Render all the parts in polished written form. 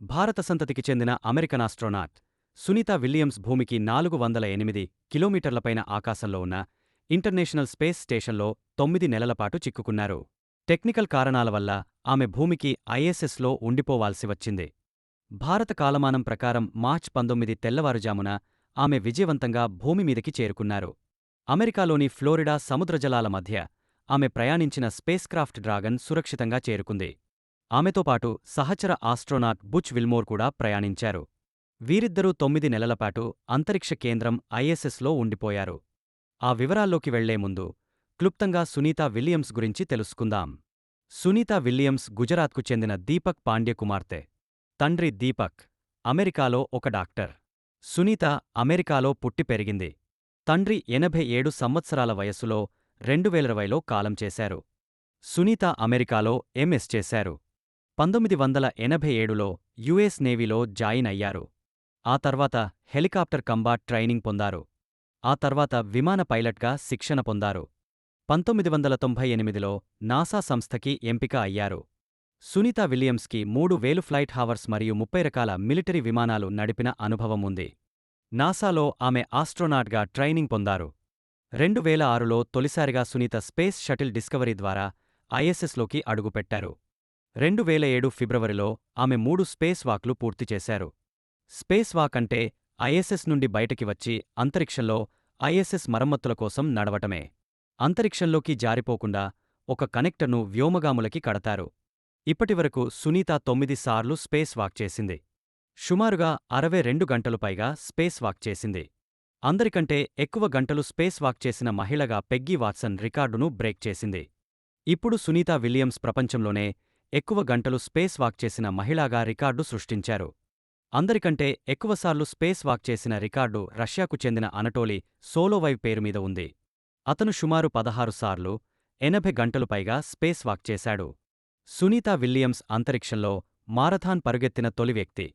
భారత సంతతికి చెందిన అమెరికన్ ఆస్ట్రోనాట్ సునీతా విలియమ్స్ భూమికి 408 కిలోమీటర్లపైన ఆకాశంలో ఉన్న ఇంటర్నేషనల్ స్పేస్ స్టేషన్లో 9 నెలలపాటు చిక్కుకున్నారు. టెక్నికల్ కారణాల వల్ల ఆమె భూమికి ఐఎస్ఎస్లో ఉండిపోవాల్సి వచ్చింది. భారత కాలమానం ప్రకారం మార్చి 19 తెల్లవారుజామున ఆమె విజయవంతంగా భూమిమీదకి చేరుకున్నారు. అమెరికాలోని ఫ్లోరిడా సముద్రజలాల మధ్య ఆమె ప్రయాణించిన స్పేస్క్రాఫ్ట్ డ్రాగన్ సురక్షితంగా చేరుకుంది. ఆమెతో పాటు సహచర ఆస్ట్రోనాట్ బుచ్ విల్మోర్ కూడా ప్రయాణించారు. వీరిద్దరూ 9 నెలలపాటు అంతరిక్ష కేంద్రం ఐఎస్ఎస్లో ఉండిపోయారు. ఆ వివరాల్లోకి వెళ్లే ముందు క్లుప్తంగా సునీతా విలియమ్స్ గురించి తెలుసుకుందాం. సునీతా విలియమ్స్ గుజరాత్కు చెందిన దీపక్ పాండ్య కుమార్తె. తండ్రి దీపక్ అమెరికాలో ఒక డాక్టర్. సునీత అమెరికాలో పుట్టి పెరిగింది. తండ్రి 87 సంవత్సరాల వయస్సులో 2020లో కాలం చేశారు. సునీత అమెరికాలో ఎంఎస్ చేశారు. 1987లో యుఎస్ నేవీలో జాయిన్ అయ్యారు. ఆ తర్వాత హెలికాప్టర్ కంబాట్ ట్రైనింగ్ పొందారు. ఆ తర్వాత విమాన పైలట్గా శిక్షణ పొందారు. 1998లో నాసా సంస్థకి ఎంపిక అయ్యారు. సునీతా విలియమ్స్కి 3000 ఫ్లైట్ హవర్స్ మరియు 30 రకాల మిలిటరీ విమానాలు నడిపిన అనుభవం ఉంది. నాసాలో ఆమె ఆస్ట్రోనాట్గా ట్రైనింగ్ పొందారు. 2006లో తొలిసారిగా సునీత స్పేస్ షటిల్ డిస్కవరీ ద్వారా ఐఎస్ఎస్లోకి అడుగుపెట్టారు. 2007 ఫిబ్రవరిలో ఆమె 3 స్పేస్ వాక్లు పూర్తి చేశారు. స్పేస్ వాక్ అంటే ఐఎస్ఎస్ నుండి బయటకి వచ్చి అంతరిక్షంలో ఐఎస్ఎస్ మరమ్మతుల కోసం నడవటమే. అంతరిక్షంలోకి జారిపోకుండా ఒక కనెక్టర్ను వ్యోమగాములకి కడతారు. ఇప్పటివరకు సునీత 9 సార్లు స్పేస్ వాక్ చేసింది. సుమారుగా 62 గంటలు పైగా స్పేస్ వాక్ చేసింది. అందరికంటే ఎక్కువ గంటలు స్పేస్ వాక్ చేసిన మహిళగా పెగ్గీ వాట్సన్ రికార్డును బ్రేక్ చేసింది. ఇప్పుడు సునీతా విలియమ్స్ ప్రపంచంలోనే ఎక్కువ గంటలు స్పేస్ వాక్ చేసిన మహిళగా రికార్డు సృష్టించారు. అందరికంటే ఎక్కువసార్లు స్పేస్ వాక్ చేసిన రికార్డు రష్యాకు చెందిన అనటోలీ సోలోవైవ్ పేరుమీద ఉంది. అతను సుమారు 16 సార్లు 80 గంటలు పైగా స్పేస్ వాక్ చేశాడు. సునీతా విలియమ్స్ అంతరిక్షంలో మారథాన్ పరుగెత్తిన తొలి వ్యక్తి.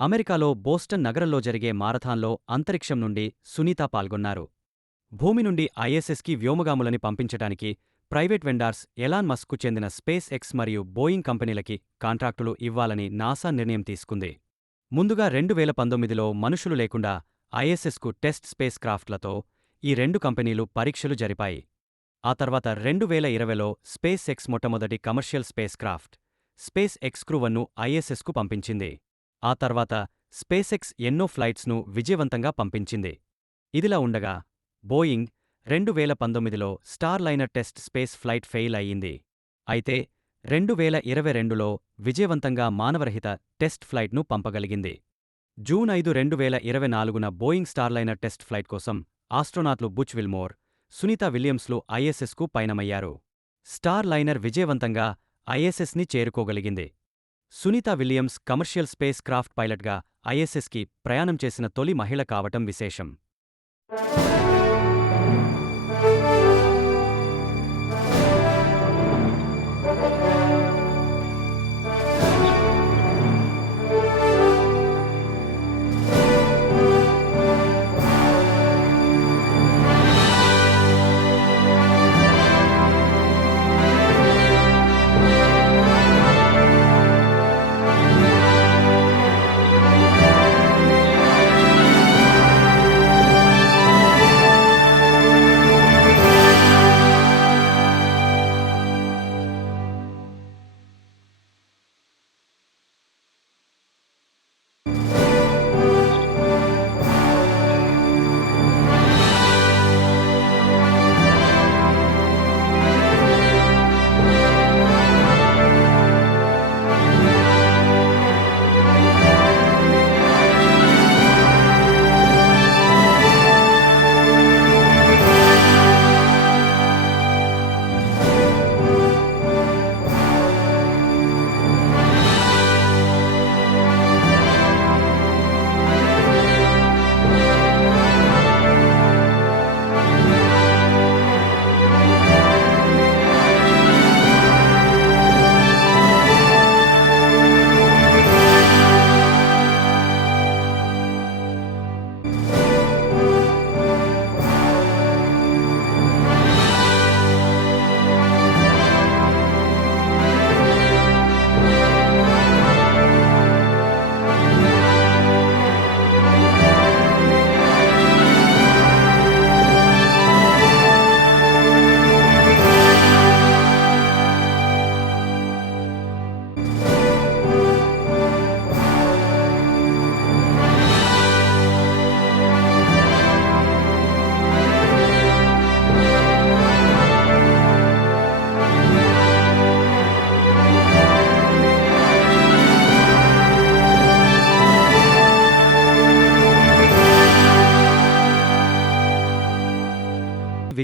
అమెరికాలో బోస్టన్ నగరంలో జరిగే మారథాన్లో అంతరిక్షం నుండి సునీత పాల్గొన్నారు. భూమి నుండి ఐఎస్ఎస్కి వ్యోమగాములని పంపించటానికి ప్రైవేట్ వెండార్స్ ఎలాన్ మస్క్కు చెందిన స్పేస్ ఎక్స్ మరియు బోయింగ్ కంపెనీలకి కాంట్రాక్టులు ఇవ్వాలని నాసా నిర్ణయం తీసుకుంది. ముందుగా 2019లో మనుషులు లేకుండా ఐఎస్ఎస్కు టెస్ట్ స్పేస్ క్రాఫ్ట్లతో ఈ 2 కంపెనీలు పరీక్షలు జరిపాయి. ఆ తర్వాత 2020లో స్పేస్ ఎక్స్ మొట్టమొదటి commercial spacecraft SpaceX క్రూ-1ను ఐఎస్ఎస్కు పంపించింది. ఆ తర్వాత స్పేస్ ఎక్స్ ఎన్నో ఫ్లైట్స్ను విజయవంతంగా పంపించింది. ఇదిలా ఉండగా బోయింగ్ 2019లో Starliner test space flight fail అయ్యింది. అయితే 2022లో విజయవంతంగా మానవరహిత టెస్ట్ ఫ్లైట్ను పంపగలిగింది. జూన్ 5, 2024న బోయింగ్ స్టార్లైనర్ టెస్ట్ ఫ్లైట్ కోసం ఆస్ట్రోనాట్లు బుచ్ విల్మోర్, సునీతా విలియమ్స్లు ఐఎస్ఎస్కు పయనమయ్యారు. స్టార్ లైనర్ విజయవంతంగా ఐఎస్ఎస్ని చేరుకోగలిగింది. Sunita Williams commercial spacecraft పైలట్గా ఐఎస్ఎస్కి ప్రయాణం చేసిన తొలి మహిళ కావటం విశేషం.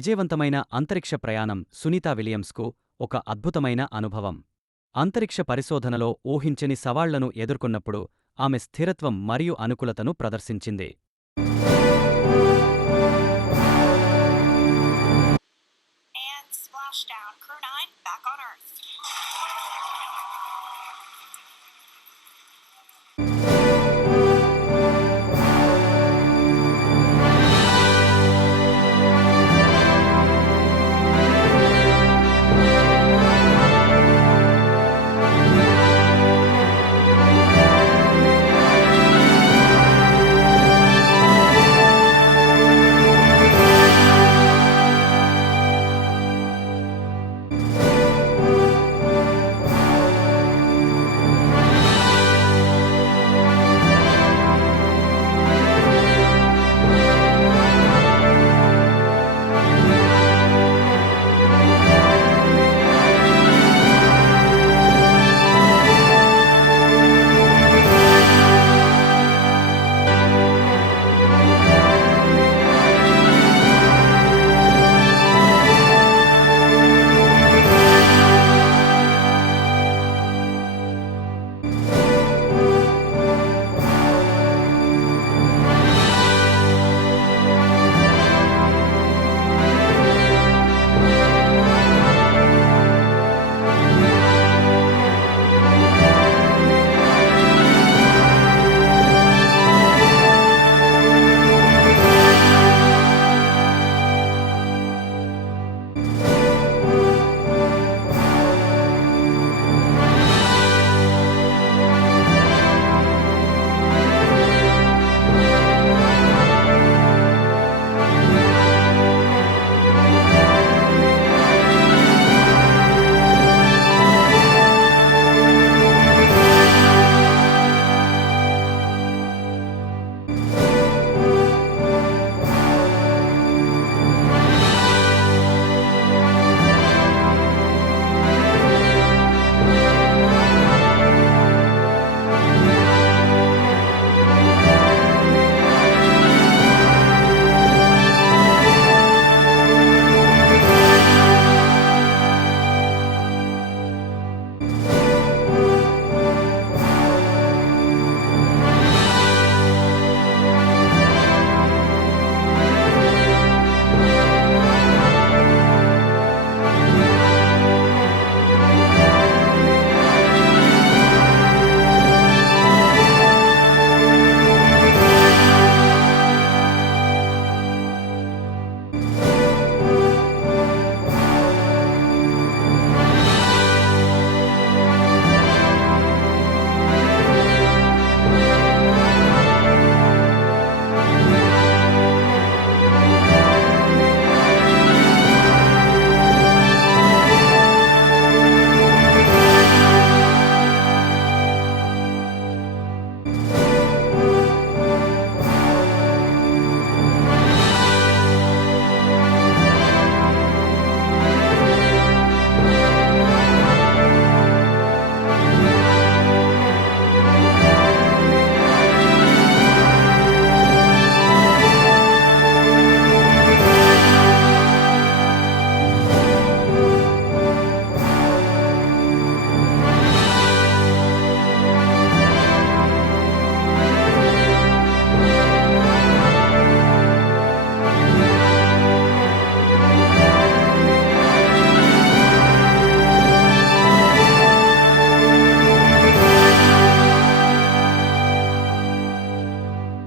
విజయవంతమైన అంతరిక్ష ప్రయాణం సునీతా విలియమ్స్కు ఒక అద్భుతమైన అనుభవం. అంతరిక్ష పరిశోధనలో ఊహించని సవాళ్లను ఎదుర్కొన్నప్పుడు ఆమె స్థిరత్వం మరియు అనుకూలతను ప్రదర్శించింది.